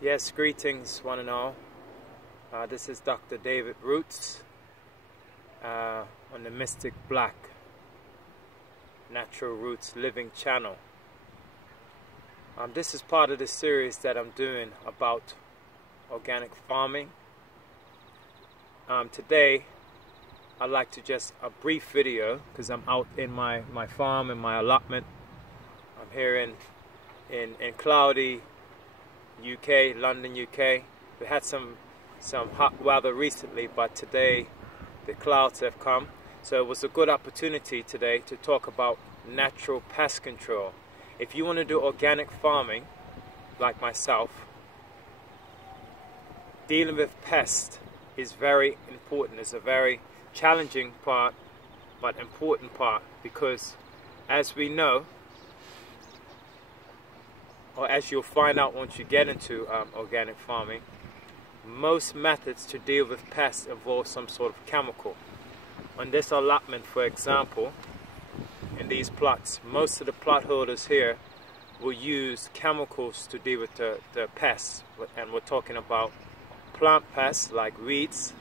Yes, greetings one and all. This is Dr. David Roots on the Mystic Black Natural Roots Living channel. This is part of the series that I'm doing about organic farming. Today I'd like to just a brief video because I'm out in my farm, in my allotment. I'm here in cloudy UK, London, UK. We had some hot weather recently, but today the clouds have come. So it was a good opportunity today to talk about natural pest control. If you want to do organic farming, like myself, dealing with pests is very important. It's a very challenging part, but important part, because as we know, or as you'll find out once you get into organic farming, most methods to deal with pests involve some sort of chemical. On this allotment, for example, in these plots, most of the plot holders here will use chemicals to deal with the pests, and we're talking about plant pests like weeds,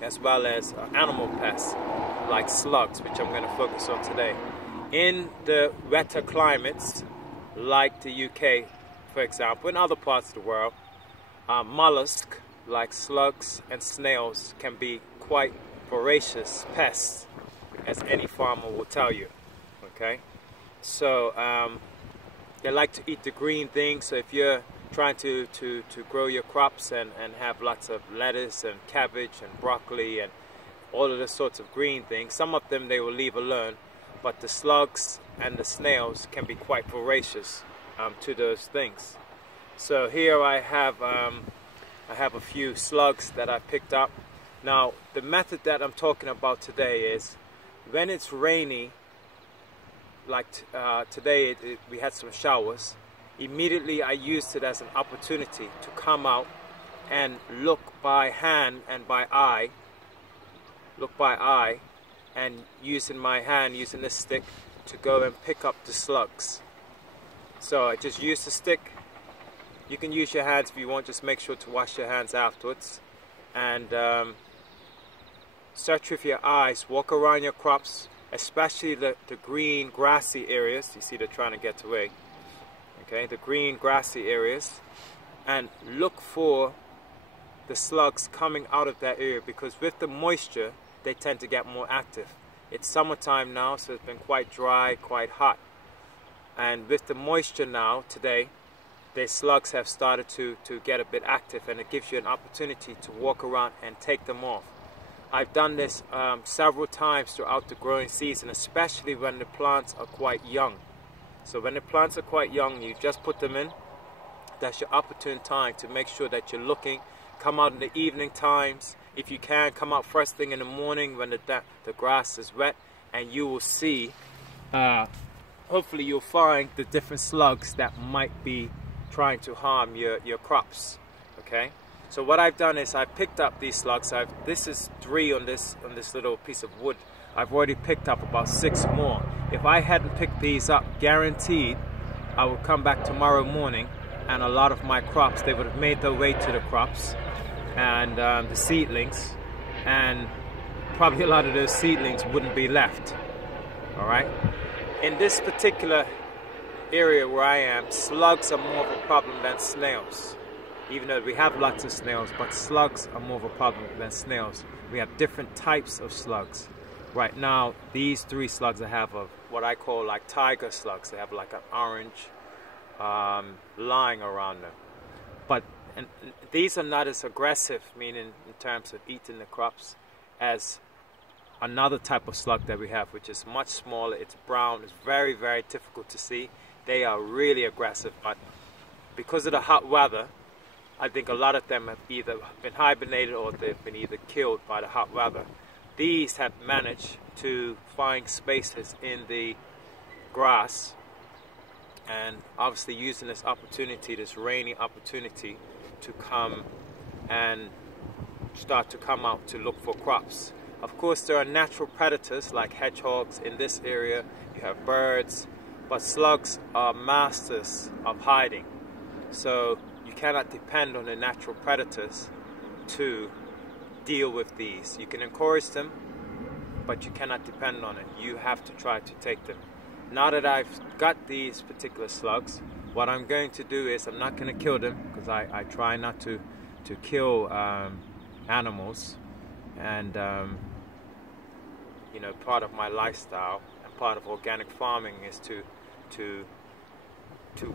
as well as animal pests like slugs, which I'm going to focus on today. In the wetter climates, like the UK, for example, in other parts of the world, mollusks like slugs and snails can be quite voracious pests, as any farmer will tell you. Okay, so they like to eat the green things. So if you're trying to grow your crops and have lots of lettuce and cabbage and broccoli and all of the sorts of green things, some of them they will leave alone, but the slugs and the snails can be quite voracious to those things. So here I have a few slugs that I picked up. Now the method that I'm talking about today is when it's rainy, like today we had some showers. Immediately I used it as an opportunity to come out and look by hand and by eye, and using my hand, using the stick, to go and pick up the slugs. So I just use the stick. You can use your hands if you want, just make sure to wash your hands afterwards. And search with your eyes, walk around your crops, especially the green grassy areas. You see they're trying to get away. Okay, the green grassy areas, and look for the slugs coming out of that area, because with the moisture they tend to get more active. It's summertime now, so it's been quite dry, quite hot, and with the moisture now today, the slugs have started to get a bit active, and it gives you an opportunity to walk around and take them off. I've done this several times throughout the growing season, especially when the plants are quite young. So when the plants are quite young, you just put them in. That's your opportune time to make sure that you're looking. Come out in the evening times. If you can, come out first thing in the morning when the grass is wet, and you will see, hopefully you'll find the different slugs that might be trying to harm your crops. Okay? So what I've done is I picked up these slugs. This is 3 on this little piece of wood. I've already picked up about 6 more. If I hadn't picked these up, guaranteed I would come back tomorrow morning and a lot of my crops, they would have made their way to the crops and the seedlings, and probably a lot of those seedlings wouldn't be left. Alright? In this particular area where I am, slugs are more of a problem than snails. Even though we have lots of snails, but slugs are more of a problem than snails. We have different types of slugs. Right now, these 3 slugs I have of what I call like tiger slugs. They have like an orange line around them. But these are not as aggressive, meaning in terms of eating the crops, as another type of slug that we have, which is much smaller. It's brown. It's very, very difficult to see. They are really aggressive, but because of the hot weather, I think a lot of them have either been hibernated or they've been either killed by the hot weather. These have managed to find spaces in the grass, and obviously using this opportunity, this rainy opportunity, to come and start to come out to look for crops. Of course, there are natural predators like hedgehogs in this area. You have birds, but slugs are masters of hiding. So you cannot depend on the natural predators to deal with these. You can encourage them, but you cannot depend on it. You have to try to take them. Now that I've got these particular slugs, what I'm going to do is I'm not going to kill them, because I try not to kill animals, and you know, part of my lifestyle and part of organic farming is to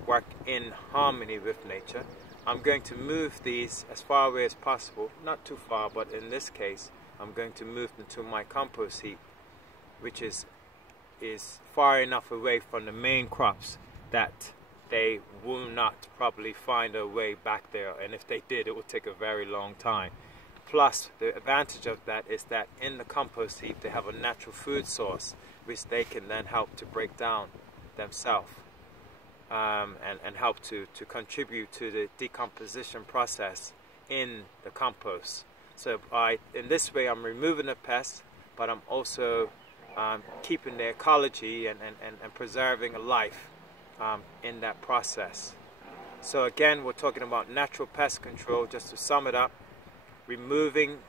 work in harmony with nature. I'm going to move these as far away as possible, not too far, but in this case I'm going to move them to my compost heap, which is far enough away from the main crops that they will not probably find a way back there, and if they did, it would take a very long time. Plus, the advantage of that is that in the compost heap they have a natural food source which they can then help to break down themselves, and help to contribute to the decomposition process in the compost. So in this way I'm removing the pests, but I'm also keeping the ecology and preserving a life in that process. So again, we're talking about natural pest control. Just to sum it up, removing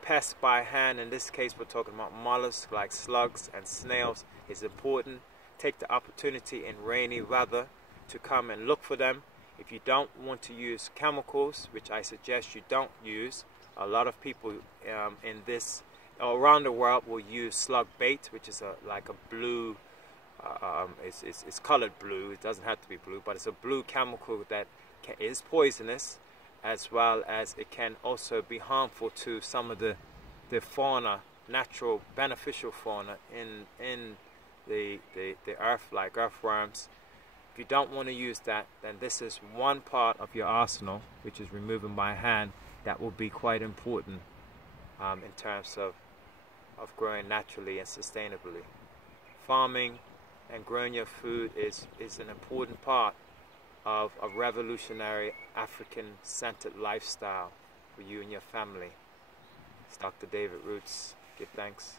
pests by hand, in this case we're talking about mollusks like slugs and snails, is important. Take the opportunity in rainy weather to come and look for them. If you don't want to use chemicals, which I suggest you don't use, a lot of people in this around the world will use slug bait, which is like a blue, it's colored blue. It doesn't have to be blue, but it's a blue chemical that is poisonous, as well as it can also be harmful to some of the fauna, natural beneficial fauna in the earth, like earthworms. If you don't want to use that, then this is one part of your arsenal, which is removing by hand, that will be quite important in terms of growing naturally and sustainably. Farming and growing your food is an important part of a revolutionary African-centered lifestyle for you and your family. It's Dr. David Roots. Give thanks.